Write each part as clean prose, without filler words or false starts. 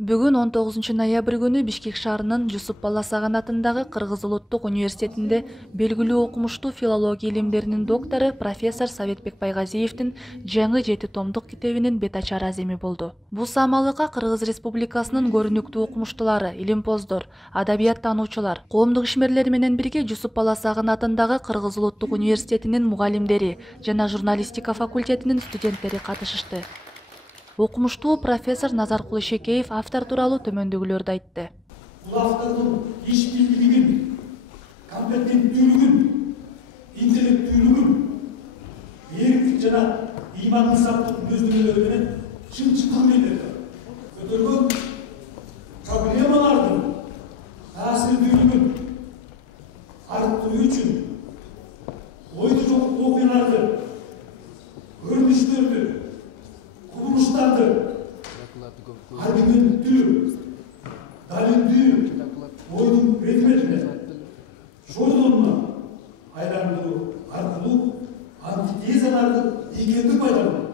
Бүгін 19 ноябрь күні Бишкек шаарынын Жусуп Баласаган атындагы Кыргыз Улуттук университетинде белгилүү окумуштуу филология илимдеринин доктору профессор Советбек Байгазиевдин жаңы 7 томдук китебинин бет ачар аземи болду. Бул самалыкка Кыргыз Республикасынын көрүнүктүү окумуштуулары, илимпоздор, адабият таануучулар, коомдук ишмерлери менен бирге Жусуп Баласаган атындагы Кыргыз Улуттук университетинин мугалимдери жана журналистика факультетинин студенттери катышышты. Окумуштуу профессор Назаркул Ишекеев автор тууралуу төмөндөгүлөрдү айтты. Бул автордун иш билгилигин, компетенттүүлүгүн, интеллектүүлүгүн, эрктик жана ыйман ысаптык көздөмөлөрү менен чын-чын билдирди. Көтөргөн проблемалардын таасирдүүлүгүн арттыруу үчүн ойду жок окуяларды, көрүнүштөрдү, кубулуштарды аргументтүү, далилдүү ойдун предметине, жолдонуна айландыруу аркылуу антитезаларды ийгендүү пайдаланат.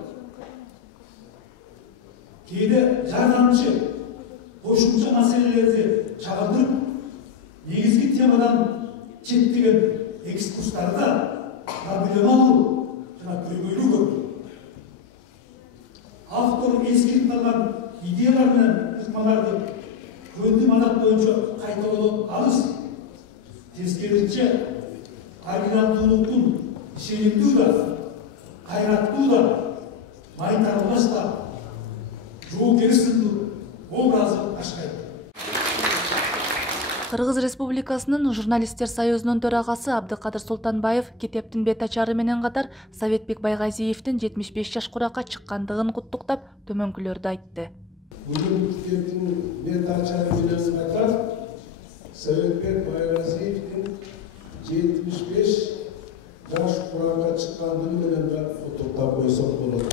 Кээде жардамчы, кошумча маселелерди чагылдырып, негизги темадан четтеген экскурстарда проблемалуу жана көйгөйлүү көрүнөт. Автор эскирип калган идеялар менен ыкмаларды көндүм адат боюнча кайталоо алыс. Тескерисинче оригиналдуулуктун ишенимдүү да, кайраттуу да, майтарылмаш да, жоокер сындуу образы ашкайт. Кыргыз Республикасынын журналисттер союзунун төрагасы Абдыкадыр Султанбаев китептин бет ачары менен катар Советбек Байгазиевдин 75 жаш куракка чыккандыгын куттуктап төмөнкүлөрдү айтты. Бүгүн китептин бет ачары менен катар Советбек Байгазиевдин 75 жаш куракка чыккандыгы менен да куттуктап койсок болот.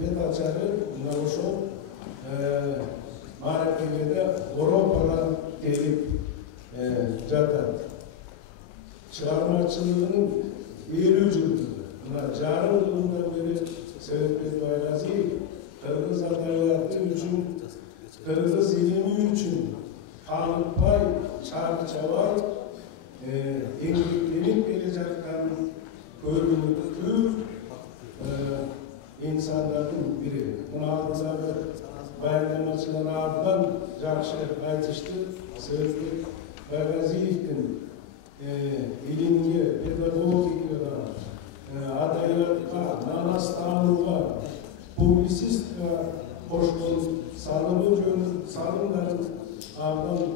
Бет ачары мына ошол мааракегеде Европадан келип жатат. Чыгармачылыгынын 50 жылдыгы. Мына жарым жылдан бери Советбек Байгазиев кыргыз адабияты үчүн, кыргыз илими үчүн каныкпай, чарчабай эмгектенип келе жаткан көрүнүктүү insanların biri. Bunu aldığında bayramlaşılan ardından Cakşır Aytıştı, Sovetbek Байгазиевдin ilimge, pedagogikada, adabiyatka, nanastanlığa, publisistka koşkun salımların ardından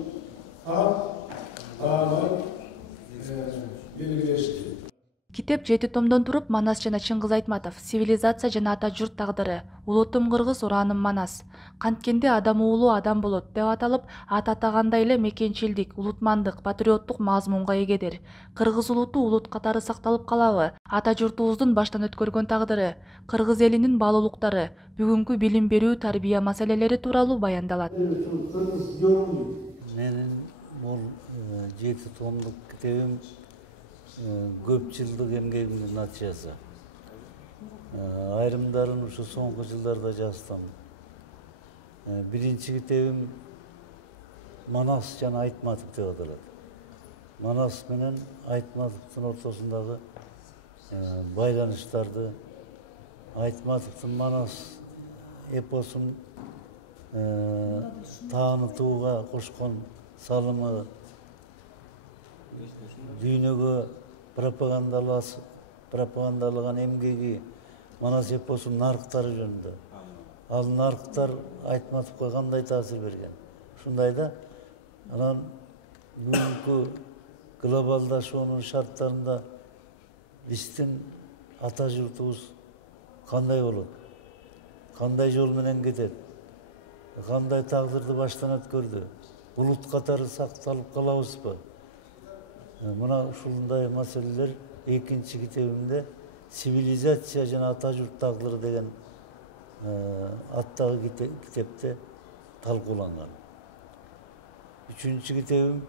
dağılay belirleşti. Китеп 7 томдон туруп Манас жана Чыңгыз Айтматов «Цивилизация жана ата журт тагдыры», «Улутум кыргыз, ураным Манас», «Канткенде адам уулу адам болот» деп аталып, ат атагандай эле мекенчилдик, улутмандык, патриоттук мазмунга эгедир. Кыргыз улуту улут катары сакталып калабы? Ата журтубуздун баштан өткөргөн тагдыры, кыргыз элинин баалуулуктары, бүгүнкү билим берүү, тарбия маселелери тууралуу баяндалат. Менин бул 7 томдук китебим көп жылдык эмгегимдин натыйжасы. Айрымдарын ушу соңку жылдарда жаздым. Биринчи китебим Манас жана Айтматов деп аталат. Манас менен Айтматовдун ортосундагы байланыштарды, Айтматовдун Манас эпосун таанытууга кошкон салымы, дүйнөгө пропагандалаган эмгеги, Манас эпосунун нарыктары жөнүндө. Ал нарыктар Айтматовго кандай таасир берген? Ушундай да, анан бүгүнкү глобалдашуунун шарттарында биздин ата журтубуз кандай болот? Кандай жол менен кетет? Кандай тагдырды баштан өткөрдү? Улут катары сакталып калабызбы? Мына ушундай маселелер экинчи китебимде «Цивилизация жана ата журт тагдыры» деген аттагы китепте талкууланган. Үчүнчү китебим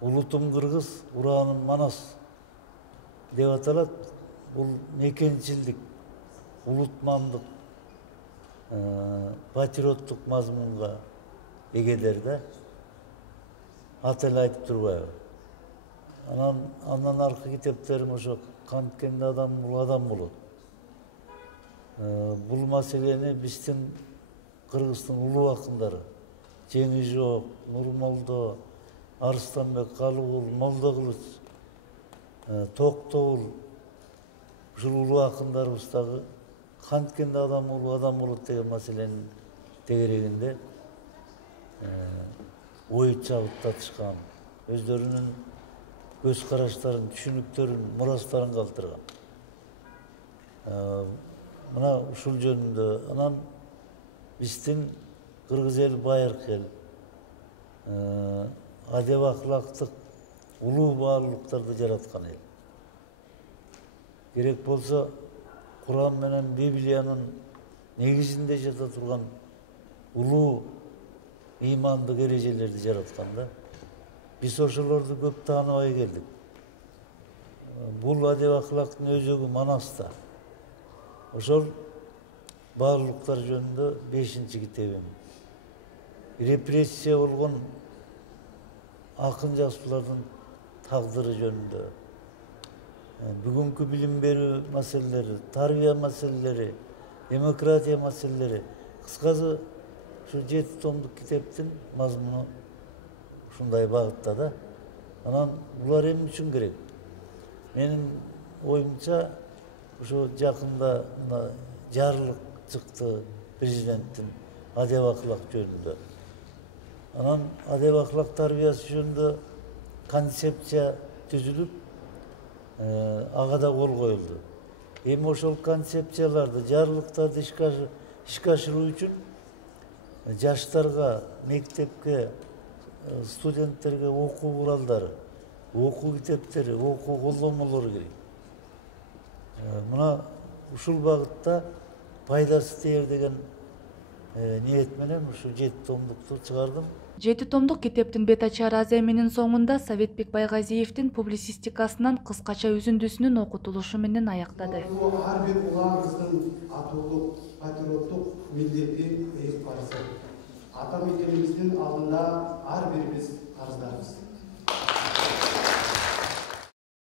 «Улутум кыргыз, ураным Манас» деп аталат. Бул мекенчилдик, улутмандык, патриоттук мазмунга эгедер да. Ат эле айтып турбайбы. Андан аркы китептерим ошо канткенде адам бул адам болот. Бул маселени биздин Кыргыздын улуу акындары Жеңишок, Нурмолдо, Арыстанбек, Калыгул, Молдокулуч, Токтоул ушул улуу акындарыбыз дагы канткенде адам болот деген маселенин тегерегинде ой чабыттатышкан, өздөрүнүн көз караштарын, түшүнүктөрүн, мурастарын калтырган. Мына ушул жөнүндө анан биздин кыргыз эл байыркы эл, адеп акылактык улуу баалуулуктарды жараткан эл. Керек болсо Куран менен Библиянын негизинде жата турган улуу ыймандык эрежелерди жараткан да. Биз ошолорду көп тааныбай келдик. Бул адеп акылактын өзөгү Манаста. Ошол баалуулуктар жөнүндө 5-чи китебим. Репрессия болгон акын жазуучулардын тагдыры жөнүндө, бүгүнкү билим берүү маселелери, тарбия маселелери, демократия маселелери, кыскасы ушу 7 томдук китептин мазмуну ушундай багытта да. Анан булар эмне үчүн керек? Менин оюмча ошо жакында жарлык чыкты президенттин адеп акылак жөнүндө. Анан адеп акылак тарбиясы жөнүндө концепция түзүлүп, ага да кол коюлду. Эми ошол концепцияларды, жарлыктарды ишке ашыруу үчүн жаштарга, мектепке, студенттерге окуу куралдары, окуу китептери, окуу колдомолору керек. Мына ушул багытта пайдасы тээр деген ниет менен ушу 7 томдукту чыгардым. 7 томдук китептин бет ачар аз эминин соңунда Советбек Байгазиевдин публицистикасынан кыскача үзүндүсүнүн окутулушу менен аяктады. Ар бир уларыбыздын атуулук, патриоттук милдети эс парсы. Ата мекенибиздин алдында ар бирибиз карыздарбыз.